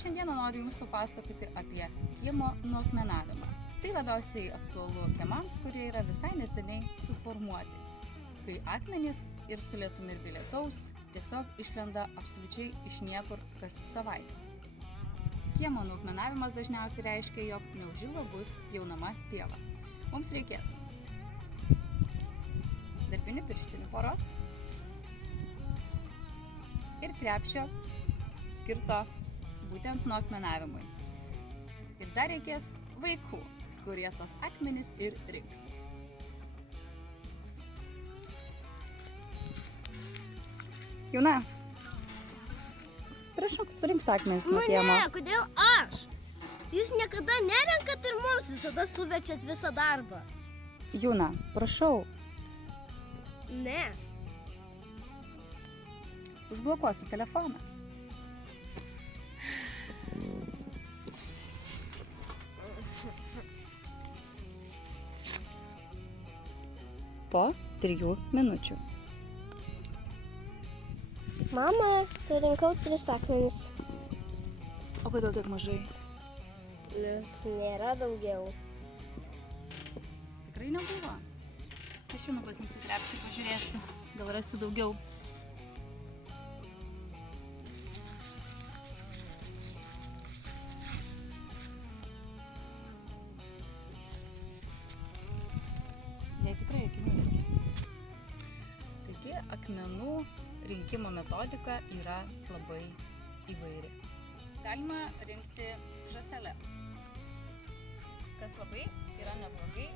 Šiandieną noriu Jums papasakoti apie kiemo nuakmenavimą. Tai labiausiai aktualu kiemams, kurie yra visai neseniai suformuoti, kai akmenys ir su lietumi ir be lietaus tiesiog išlenda absoliučiai iš niekur kas savaitę. Kiemo nuakmenavimas dažniausiai reiškia, jog neužilgo bus pjaunama pieva. Mums reikės darbinių pirštinių poros ir krepšio skirto būtent nuakmenavimui. Ir dar reikės vaikų, kurie tos akmenis ir rinks. Jauna, prašau, surinks akmenis nuo kiemo. Ne, kodėl aš? Jūs niekada nerenkat ir mums visada suverčiat visą darbą. Jauna, prašau. Ne. Užblokuosiu telefoną. Po 3 minučių. Mama, surinkau 3 akmenis. O kodėl tiek mažai? Nes nėra daugiau. Tikrai nebuvo. Aš jau pasimsiu krepšį, pažiūrėsiu. Gal rasiu daugiau. Jei tikrai akinių reikia. Taigi akmenų rinkimo metodika yra labai įvairi. Galima rinkti žąsele, kas labai yra neblogai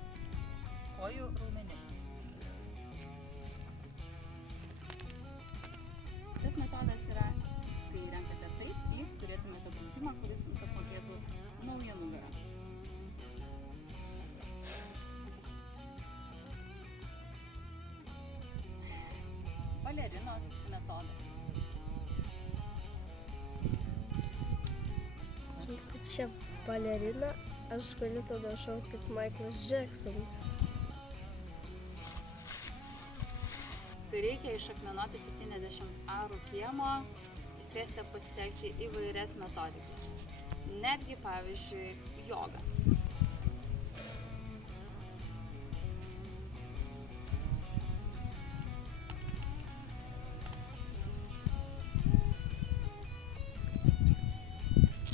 kojų raumenims. Tas metodas yra, kai renkate taip, lyg turėtumėte grūdimą, kuris jums apmokėtų naują nugarą. Balerinos metodas. Jeigu čia balerina, aš galiu tada šaukti kaip Michaelas Jacksonas. Kai reikia išakmenuoti 70 arų kiemo, spėsite pasitelkti įvairias metodikas. Netgi, pavyzdžiui, jogą.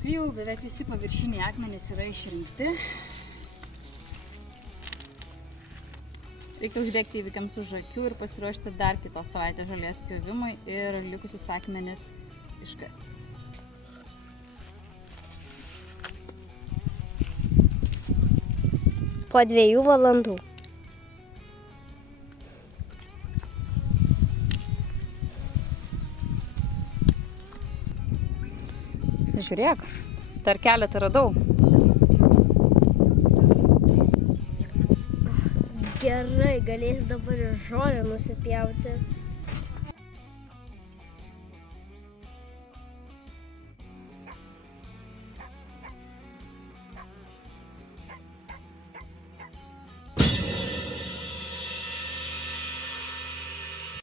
Kai jau beveik visi paviršiniai akmenys yra išrinkti, reikia užbėgti įvykiams už akių ir pasiruošti dar kitos savaitės žolės pjovimui ir likusius akmenis iškasti. Po 2 valandų. Žiūrėk, dar keletą radau. Gerai, galėsi dabar ir žolę nusipjauti.